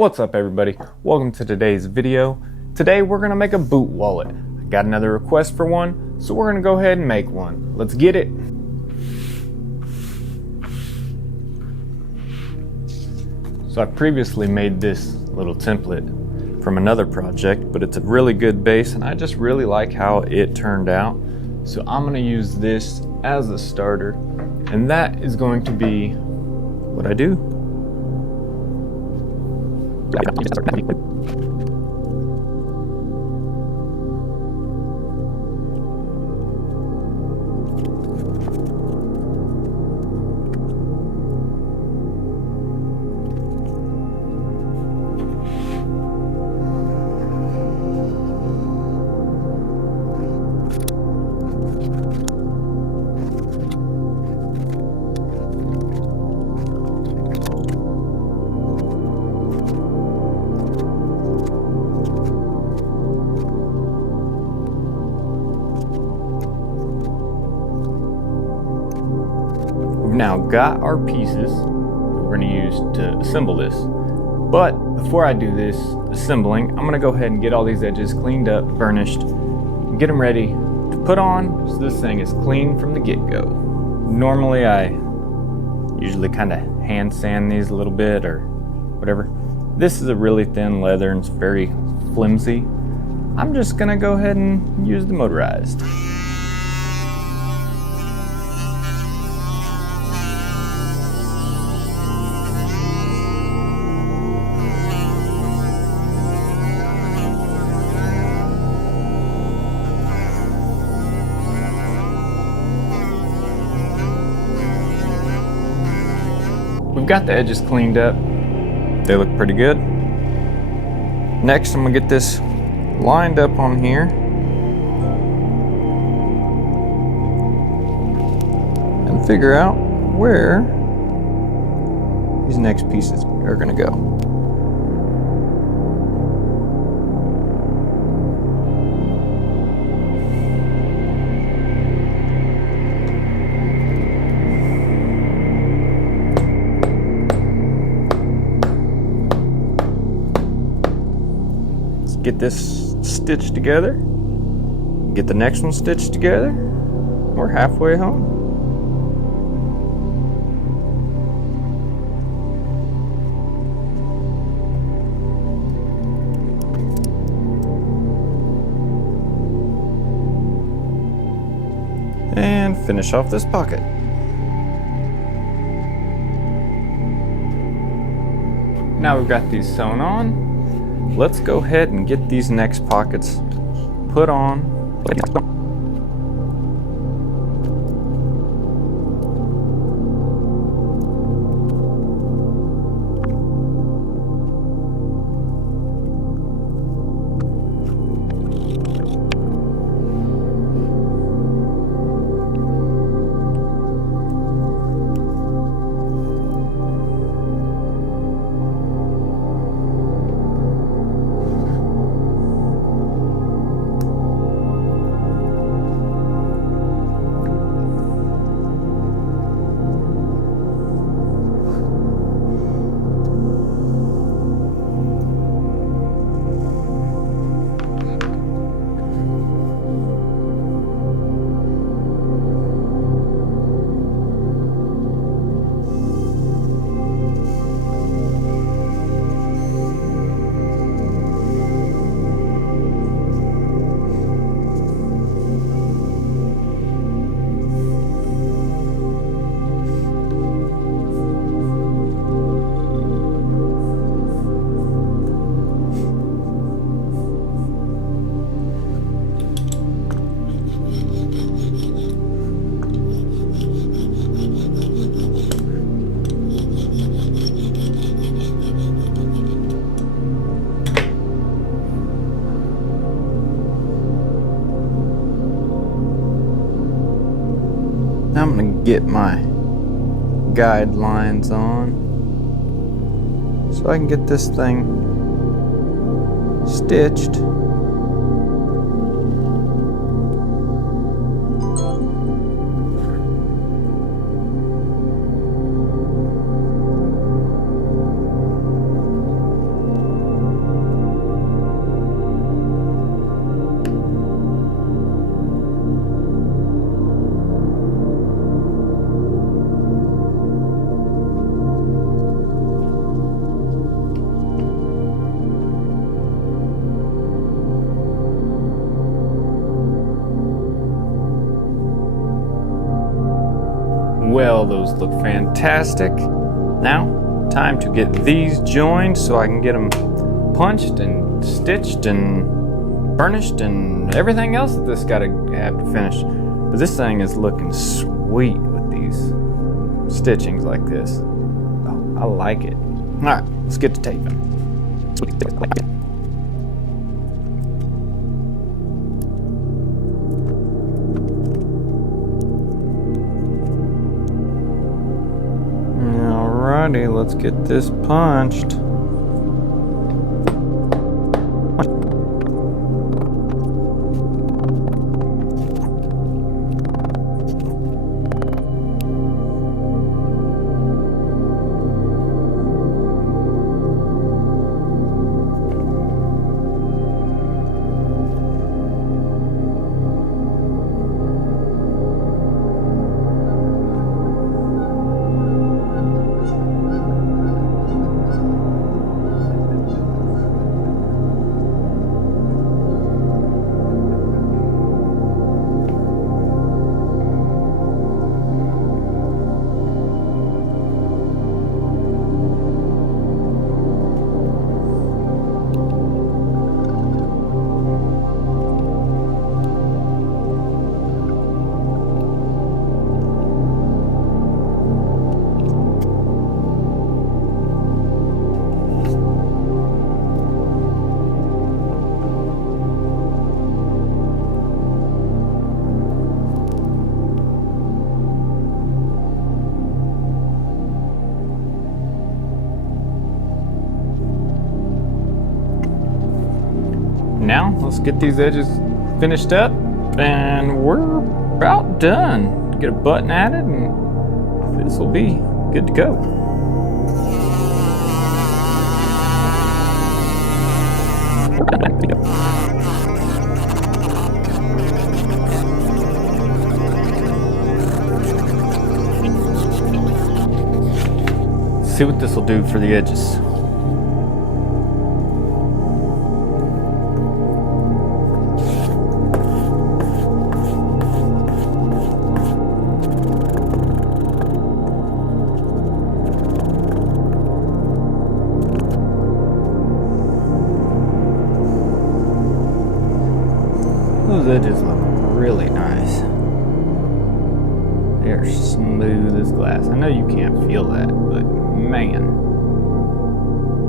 What's up everybody? Welcome to today's video. Today we're gonna make a boot wallet. I got another request for one, so we're gonna go ahead and make one. Let's get it. So I previously made this little template from another project, but it's a really good base and I just really like how it turned out. So I'm gonna use this as a starter, and that is going to be what I do. We've now got our pieces we're going to use to assemble this. But before I do this assembling, I'm going to go ahead and get all these edges cleaned up, burnished, and get them ready to put on so this thing is clean from the get-go. Normally I usually kind of hand sand these a little bit or whatever. This is a really thin leather and it's very flimsy. I'm just going to go ahead and use the motorized. We've got the edges cleaned up. They look pretty good. Next, I'm gonna get this lined up on here. And figure out where these next pieces are gonna go. Get this stitched together, get the next one stitched together. We're halfway home. And finish off this pocket. Now we've got these sewn on. Let's go ahead and get these next pockets put on. Now I'm going to get my guidelines on so I can get this thing stitched. those look fantastic. Now, time to get these joined so I can get them punched and stitched and burnished and everything else that this gotta have to finish. But this thing is looking sweet with these stitchings like this. Oh, I like it. All right, let's get to taping. Alrighty, let's get this punched. Now, let's get these edges finished up and we're about done. Get a button added and this will be good to go. See what this will do for the edges. Those edges look really nice. They're smooth as glass. I know you can't feel that, but man,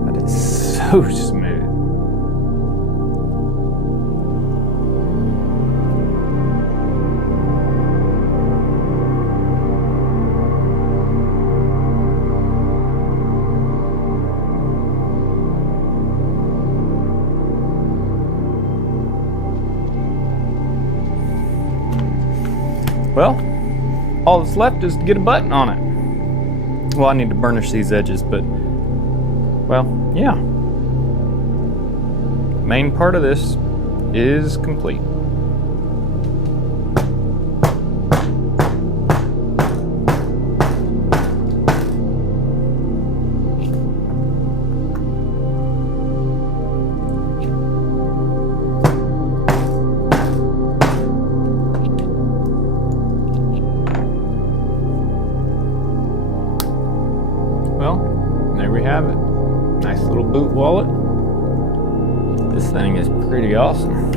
that is so smooth. Well, all that's left is to get a button on it. Well, I need to burnish these edges, but, well, yeah. Main part of this is complete. Well, there we have it. Nice little boot wallet. This thing is pretty awesome.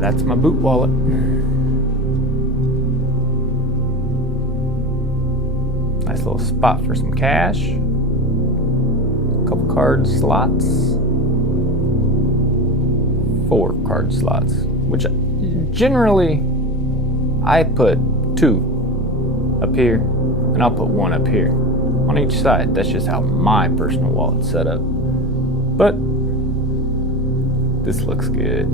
That's my boot wallet. Nice little spot for some cash. A couple card slots. 4 card slots, which generally I put 2 up here and I'll put 1 up here on each side. That's just how my personal wallet's set up. But this looks good.